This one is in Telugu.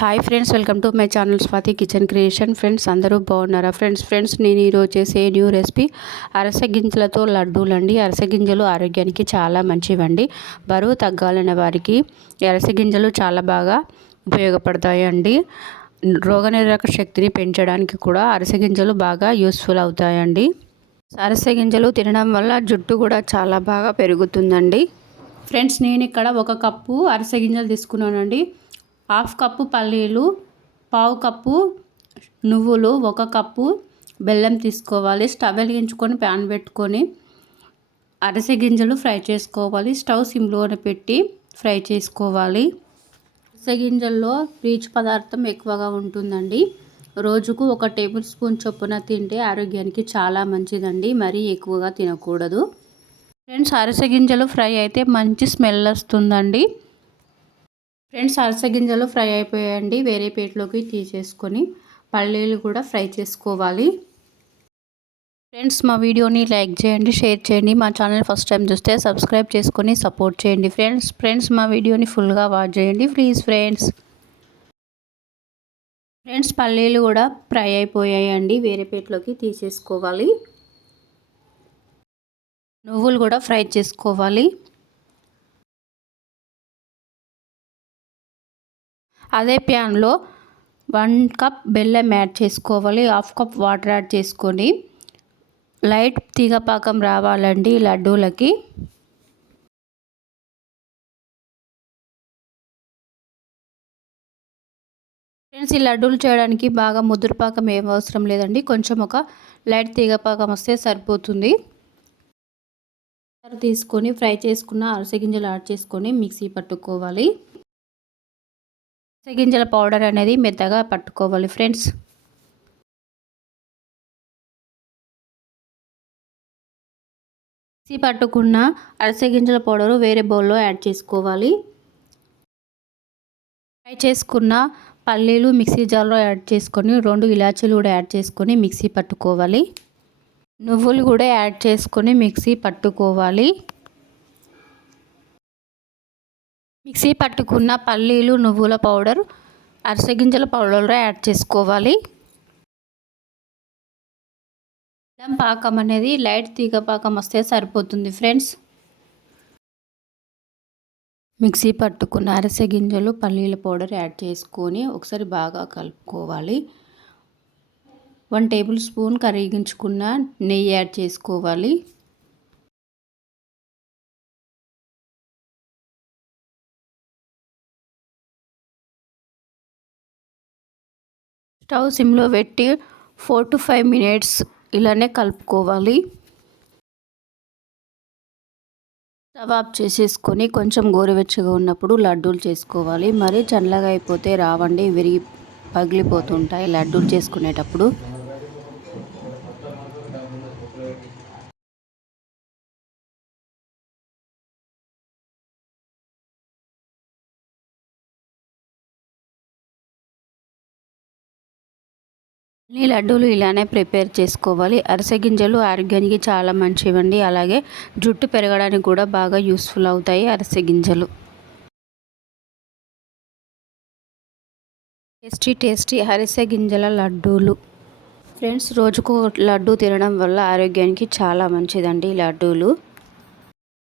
Hi friends welcome to my channel Swathi kitchen creation. Friends అందరూ బాగున్నారా? ఫ్రెండ్స్ ఫ్రెండ్స్ నేను ఈరోజు చేసే న్యూ రెసిపీ అరస గింజలతో లడ్డూలు అండి అరస గింజలు ఆరోగ్యానికి చాలా మంచివండి. బరువు తగ్గాలనే వారికి అరస గింజలు చాలా బాగా ఉపయోగపడతాయి అండి రోగనిరోధక శక్తిని పెంచడానికి కూడా అరస గింజలు బాగా యూస్ఫుల్ అవుతాయండి. అరస గింజలు తినడం వల్ల జుట్టు కూడా చాలా బాగా పెరుగుతుందండి. ఫ్రెండ్స్ నేను ఇక్కడ ఒక కప్పు అరస గింజలు తీసుకున్నానండి. హాఫ్ కప్పు పల్లీలు పావు కప్పు నువ్వులు ఒక కప్పు బెల్లం తీసుకోవాలి. స్టవ్ వెలిగించుకొని ప్యాన్ పెట్టుకొని అరిసె గింజలు ఫ్రై చేసుకోవాలి. స్టవ్ సిమ్లోనే పెట్టి ఫ్రై చేసుకోవాలి. అరిసె గింజల్లో పీచు పదార్థం ఎక్కువగా ఉంటుందండి. రోజుకు ఒక టేబుల్ స్పూన్ చొప్పున తింటే ఆరోగ్యానికి చాలా మంచిదండి. మరీ ఎక్కువగా తినకూడదు. ఫ్రెండ్స్ అరిసె గింజలు ఫ్రై అయితే మంచి స్మెల్ వస్తుందండి. ఫ్రెండ్స్ అరిసె గింజలు ఫ్రై అయిపోయాయండి. వేరే ప్లేట్లోకి తీసేసుకొని పల్లీలు కూడా ఫ్రై చేసుకోవాలి. ఫ్రెండ్స్ మా వీడియోని లైక్ చేయండి షేర్ చేయండి. మా ఛానల్ ఫస్ట్ టైం చూస్తే సబ్స్క్రైబ్ చేసుకొని సపోర్ట్ చేయండి. ఫ్రెండ్స్ ఫ్రెండ్స్ మా వీడియోని ఫుల్గా వాచ్ చేయండి ప్లీజ్ ఫ్రెండ్స్. ఫ్రెండ్స్ పల్లీలు కూడా ఫ్రై అయిపోయాయండి. వేరే ప్లేట్లోకి తీసేసుకోవాలి. నువ్వులు కూడా ఫ్రై చేసుకోవాలి. అదే ప్యాన్లో వన్ కప్ బెల్లం యాడ్ చేసుకోవాలి హాఫ్ కప్ వాటర్ యాడ్ చేసుకొని. లైట్ తీగపాకం రావాలండి లడ్డూలకి. ఫ్రెండ్స్ ఈ లడ్డూలు చేయడానికి బాగా ముదురుపాకం ఏం అవసరం లేదండి. కొంచెం ఒక లైట్ తీగపాకం వస్తే సరిపోతుంది. తీసుకొని ఫ్రై చేసుకున్న అరస గింజలు యాడ్ చేసుకొని మిక్సీ పట్టుకోవాలి. గింజల పౌడర్ అనేది మెత్తగా పట్టుకోవాలి ఫ్రెండ్స్. మిక్సీ పట్టుకున్న అరసె గింజల పౌడరు వేరే బౌల్లో యాడ్ చేసుకోవాలి. ఫ్రై చేసుకున్న పల్లీలు మిక్సీ జార్లో యాడ్ చేసుకొని రెండు ఇలాచీలు కూడా యాడ్ చేసుకొని మిక్సీ పట్టుకోవాలి. నువ్వులు కూడా యాడ్ చేసుకొని మిక్సీ పట్టుకోవాలి. మిక్సీ పట్టుకున్న పల్లీలు నువ్వుల పౌడర్ అరసగింజల పౌడర్లో యాడ్ చేసుకోవాలి. బెల్లం పాకం అనేది లైట్ తీగ పాకం వస్తే సరిపోతుంది ఫ్రెండ్స్. మిక్సీ పట్టుకున్న అరిసె గింజలు పల్లీల పౌడర్ యాడ్ చేసుకొని ఒకసారి బాగా కలుపుకోవాలి. వన్ టేబుల్ స్పూన్ కరిగించుకున్న నెయ్యి యాడ్ చేసుకోవాలి. స్టవ్ సిమ్లో పెట్టి ఫోర్ టు ఫైవ్ మినిట్స్ ఇలానే కలుపుకోవాలి. స్టవ్ ఆఫ్ చేసేసుకొని కొంచెం గోరువెచ్చగా ఉన్నప్పుడు లడ్డూలు చేసుకోవాలి. మరి చల్లగా అయిపోతే రావండి విరిగి పగిలిపోతుంటాయి లడ్డూలు చేసుకునేటప్పుడు. ఈ లడ్డూలు ఇలానే ప్రిపేర్ చేసుకోవాలి. అరిసె గింజలు ఆరోగ్యానికి చాలా మంచివండి. అలాగే జుట్టు పెరగడానికి కూడా బాగా యూస్ఫుల్ అవుతాయి అరిసె గింజలు. టేస్టీ టేస్టీ అరిసె గింజల లడ్డూలు. ఫ్రెండ్స్ రోజుకు లడ్డూ తినడం వల్ల ఆరోగ్యానికి చాలా మంచిదండి లడ్డూలు.